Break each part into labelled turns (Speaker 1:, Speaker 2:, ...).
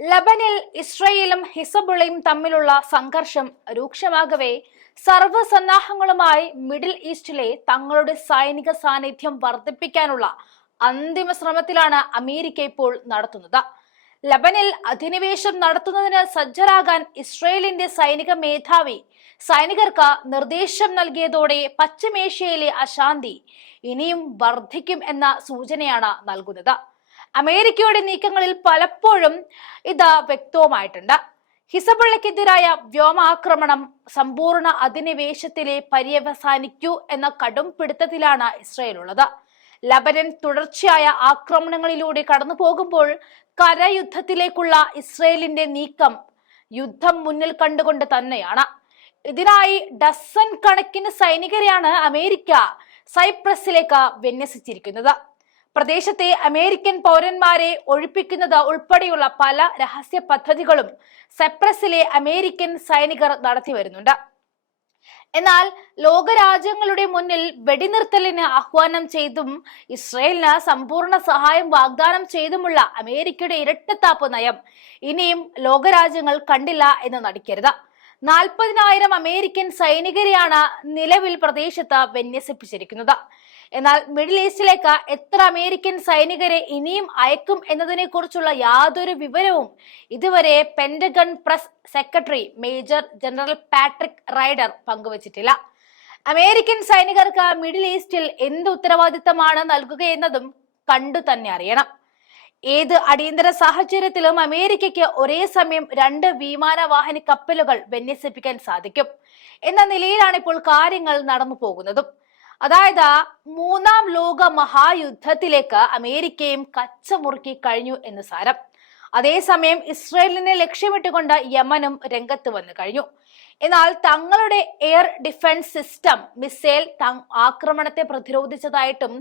Speaker 1: ലബനിൽ ഇസ്രയേലും ഹിസബുളയും തമ്മിലുള്ള സംഘർഷം രൂക്ഷമാകവേ സർവസന്നാഹങ്ങളുമായി മിഡിൽ ഈസ്റ്റിലെ തങ്ങളുടെ സൈനിക സാന്നിധ്യം വർദ്ധിപ്പിക്കാനുള്ള അന്തിമ ശ്രമത്തിലാണ് അമേരിക്ക ഇപ്പോൾ നടത്തുന്നത്. ലബനിൽ അധിനിവേശം നടത്തുന്നതിന് സജ്ജരാകാൻ ഇസ്രയേലിന്റെ സൈനിക മേധാവി സൈനികർക്ക് നിർദ്ദേശം നൽകിയതോടെ പശ്ചിമേഷ്യയിലെ അശാന്തി ഇനിയും വർദ്ധിക്കും എന്ന സൂചനയാണ് നൽകുന്നത്. അമേരിക്കയുടെ നീക്കങ്ങളിൽ പലപ്പോഴും ഇത് വ്യക്തവുമായിട്ടുണ്ട്. ഹിസബുള്ളക്കെതിരായ വ്യോമാക്രമണം സമ്പൂർണ അധിനിവേശത്തിലെ പര്യവസാനിക്കൂ എന്ന കടും പിടുത്തത്തിലാണ് ഇസ്രയേൽ ഉള്ളത് ലബനൻ തുടർച്ചയായ ആക്രമണങ്ങളിലൂടെ കടന്നു പോകുമ്പോൾ കരയുദ്ധത്തിലേക്കുള്ള ഇസ്രയേലിന്റെ നീക്കം യുദ്ധം മുന്നിൽ കണ്ടുകൊണ്ട് തന്നെയാണ്. ഇതിനായി ഡസൻ കണക്കിന് സൈനികരെയാണ് അമേരിക്ക സൈപ്രസിലേക്ക് വിന്യസിച്ചിരിക്കുന്നത്. പ്രദേശത്തെ അമേരിക്കൻ പൗരന്മാരെ ഒഴിപ്പിക്കുന്നത് ഉൾപ്പെടെയുള്ള പല രഹസ്യ പദ്ധതികളും സെപ്രസിലെ അമേരിക്കൻ സൈനികർ നടത്തി വരുന്നുണ്ട്. എന്നാൽ ലോകരാജ്യങ്ങളുടെ മുന്നിൽ വെടിനിർത്തലിന് ആഹ്വാനം ചെയ്തും ഇസ്രയേലിന് സമ്പൂർണ സഹായം വാഗ്ദാനം ചെയ്തുമുള്ള അമേരിക്കയുടെ ഇരട്ടത്താപ്പ് നയം ഇനിയും ലോകരാജ്യങ്ങൾ കണ്ടില്ല എന്ന് നടിക്കരുത്. നാൽപ്പതിനായിരം അമേരിക്കൻ സൈനികരെയാണ് നിലവിൽ പ്രദേശത്ത് വിന്യസിപ്പിച്ചിരിക്കുന്നത്. എന്നാൽ മിഡിൽ ഈസ്റ്റിലേക്ക് എത്ര അമേരിക്കൻ സൈനികരെ ഇനിയും അയക്കും എന്നതിനെ കുറിച്ചുള്ള യാതൊരു വിവരവും ഇതുവരെ Pentagon press secretary major general Patrick Ryder പങ്കുവച്ചിട്ടില്ല. American സൈനികർക്ക് മിഡിൽ ഈസ്റ്റിൽ എന്ത് ഉത്തരവാദിത്തമാണ് നൽകുകയെന്നതും കണ്ടു തന്നെ അറിയണം. ഏത് അടിയന്തര സാഹചര്യത്തിലും അമേരിക്കയ്ക്ക് ഒരേ സമയം രണ്ട് വിമാനവാഹിനി കപ്പലുകൾ വിന്യസിപ്പിക്കാൻ സാധിക്കും. എന്ന നിലയിലാണ് ഇപ്പോൾ കാര്യങ്ങൾ നടന്നു പോകുന്നതും. അതായത് മൂന്നാം ലോക മഹായുദ്ധത്തിലേക്ക് അമേരിക്കയും കച്ചമുറുക്കി കഴിഞ്ഞു എന്ന് സാരം. അതേസമയം ഇസ്രയേലിനെ ലക്ഷ്യമിട്ടുകൊണ്ട് യമനും രംഗത്ത് വന്നു കഴിഞ്ഞു. എന്നാൽ തങ്ങളുടെ എയർ ഡിഫൻസ് സിസ്റ്റം മിസൈൽ ആക്രമണത്തെ പ്രതിരോധിച്ചതായിട്ടും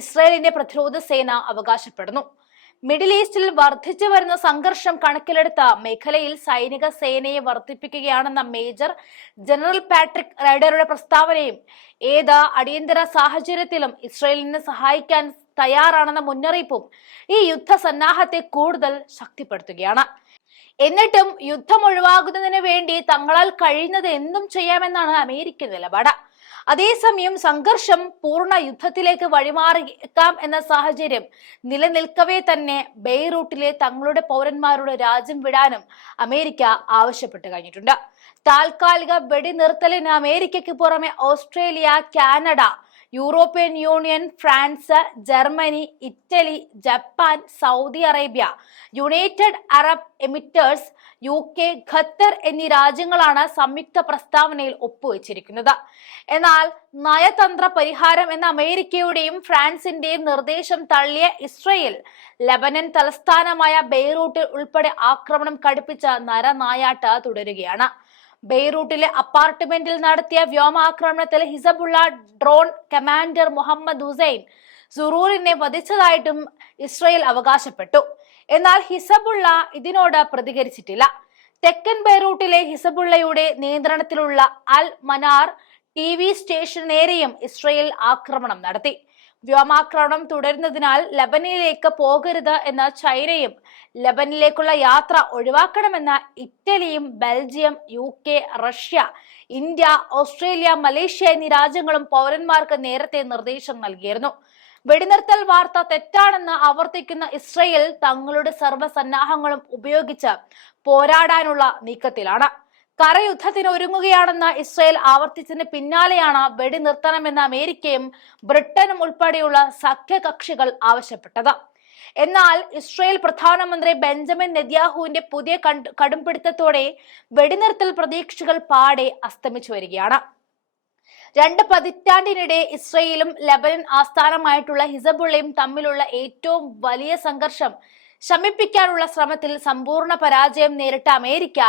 Speaker 1: ഇസ്രയേലിന്റെ പ്രതിരോധ സേന അവകാശപ്പെടുന്നു. മിഡിൽ ഈസ്റ്റിൽ വർദ്ധിച്ചു വരുന്ന സംഘർഷം കണക്കിലെടുത്ത മേഖലയിൽ സൈനിക സേനയെ വർദ്ധിപ്പിക്കുകയാണെന്ന മേജർ ജനറൽ പാട്രിക് റൈഡറുടെ പ്രസ്താവനയും ഏത് അടിയന്തര സാഹചര്യത്തിലും ഇസ്രയേലിനെ സഹായിക്കാൻ തയ്യാറാണെന്ന മുന്നറിയിപ്പും ഈ യുദ്ധ സന്നാഹത്തെ കൂടുതൽ ശക്തിപ്പെടുത്തുകയാണ്. എന്നിട്ടും യുദ്ധം ഒഴിവാകുന്നതിന് വേണ്ടി തങ്ങളാൽ കഴിയുന്നത് എന്തും ചെയ്യാമെന്നാണ് അമേരിക്ക നിലപാട്. അതേസമയം സംഘർഷം പൂർണ യുദ്ധത്തിലേക്ക് വഴിമാറിയേക്കാം എന്ന സാഹചര്യം നിലനിൽക്കവേ തന്നെ ബെയ്റൂട്ടിലെ തങ്ങളുടെ പൗരന്മാരുടെ രാജ്യം വിടാനും അമേരിക്ക ആവശ്യപ്പെട്ടു കഴിഞ്ഞിട്ടുണ്ട്. താൽക്കാലിക വെടിനിർത്തലിന് അമേരിക്കയ്ക്ക് പുറമെ Australia Canada European Union France Germany Italy Japan Saudi Arabia United Arab Emirates U K Qatar എന്നീ രാജ്യങ്ങളാണ് സംയുക്ത പ്രസ്താവനയിൽ ഒപ്പുവെച്ചിരിക്കുന്നത്. എന്നാൽ നയതന്ത്ര പരിഹാരം എന്ന അമേരിക്കയുടെയും ഫ്രാൻസിന്റെയും നിർദ്ദേശം തള്ളിയ ഇസ്രയേൽ ലബനൻ തലസ്ഥാനമായ ബെയ്റൂട്ടിൽ ഉൾപ്പെടെ ആക്രമണം കടുപ്പിച്ച നരനായാട്ട് തുടരുകയാണ്. ബെയ്റൂട്ടിലെ അപ്പാർട്ട്മെന്റിൽ നടത്തിയ വ്യോമാക്രമണത്തിൽ Hezbollah drone commander Muhammad Hussein സുറൂറിനെ വധിച്ചതായിട്ടും ഇസ്രയേൽ അവകാശപ്പെട്ടു. എന്നാൽ ഹിസബുള്ള ഇതിനോട് പ്രതികരിച്ചിട്ടില്ല. തെക്കൻ ബെയ്റൂട്ടിലെ ഹിസബുള്ളയുടെ നിയന്ത്രണത്തിലുള്ള അൽ മനാർ ടി വി സ്റ്റേഷന് നേരെയും ഇസ്രയേൽ ആക്രമണം നടത്തി. വ്യോമാക്രമണം തുടരുന്നതിനാൽ ലബനിലേക്ക് പോകരുത് എന്ന ചൈനയും ലബനിലേക്കുള്ള യാത്ര ഒഴിവാക്കണമെന്ന് ഇറ്റലിയും Belgium U K Russia India Australia Malaysia എന്നീ രാജ്യങ്ങളും പൗരന്മാർക്ക് നേരത്തെ നിർദ്ദേശം നൽകിയിരുന്നു. വെടിനിർത്തൽ വാർത്ത തെറ്റാണെന്ന് ആവർത്തിക്കുന്ന ഇസ്രയേൽ തങ്ങളുടെ സർവസന്നാഹങ്ങളും ഉപയോഗിച്ച് പോരാടാനുള്ള നീക്കത്തിലാണ്. കരയുദ്ധത്തിന് ഒരുങ്ങുകയാണെന്ന് ഇസ്രയേൽ ആവർത്തിച്ചതിന് പിന്നാലെയാണ് വെടിനിർത്തണമെന്ന് അമേരിക്കയും ബ്രിട്ടനും ഉൾപ്പെടെയുള്ള സഖ്യകക്ഷികൾ ആവശ്യപ്പെട്ടത്. എന്നാൽ ഇസ്രയേൽ പ്രധാനമന്ത്രി ബെഞ്ചമിൻ നെത്യാഹുവിന്റെ പുതിയ കടുംപിടുത്തത്തോടെ വെടിനിർത്തൽ പ്രതീക്ഷകൾ പാടെ അസ്തമിച്ചു വരികയാണ്. രണ്ട് പതിറ്റാണ്ടിനിടെ ഇസ്രയേലും ലബനൻ ആസ്ഥാനമായിട്ടുള്ള ഹിസബുള്ളയും തമ്മിലുള്ള ഏറ്റവും വലിയ സംഘർഷം ശമിപ്പിക്കാനുള്ള ശ്രമത്തിൽ സമ്പൂർണ പരാജയം നേരിട്ട അമേരിക്ക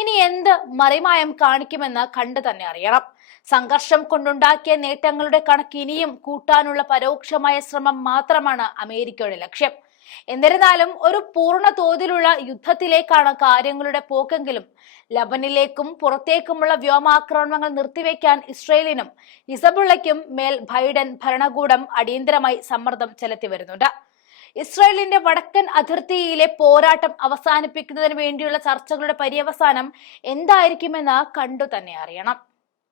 Speaker 1: ഇനി എന്ത് മറിമായം കാണിക്കുമെന്ന് കണ്ടു തന്നെ അറിയണം. സംഘർഷം കൊണ്ടുണ്ടാക്കിയ നേട്ടങ്ങളുടെ കണക്ക് ഇനിയും കൂട്ടാനുള്ള പരോക്ഷമായ ശ്രമം മാത്രമാണ് അമേരിക്കയുടെ ലക്ഷ്യം. എന്നിരുന്നാലും ഒരു പൂർണ തോതിലുള്ള യുദ്ധത്തിലേക്കാണ് കാര്യങ്ങളുടെ പോക്കെങ്കിലും ലബനിലേക്കും പുറത്തേക്കുമുള്ള വ്യോമാക്രമണങ്ങൾ നിർത്തിവെക്കാൻ ഇസ്രയേലിനും ഇസബുള്ളയ്ക്കും മേൽ ബൈഡൻ ഭരണകൂടം അടിയന്തരമായി സമ്മർദ്ദം ചെലുത്തി വരുന്നുണ്ട്. ഇസ്രായേലിന്റെ വടക്കൻ അതിർത്തിയിലെ പോരാട്ടം അവസാനിപ്പിക്കുന്നതിന് വേണ്ടിയുള്ള ചർച്ചകളുടെ പര്യവസാനം എന്തായിരിക്കുമെന്ന് കണ്ടു തന്നെ അറിയണം.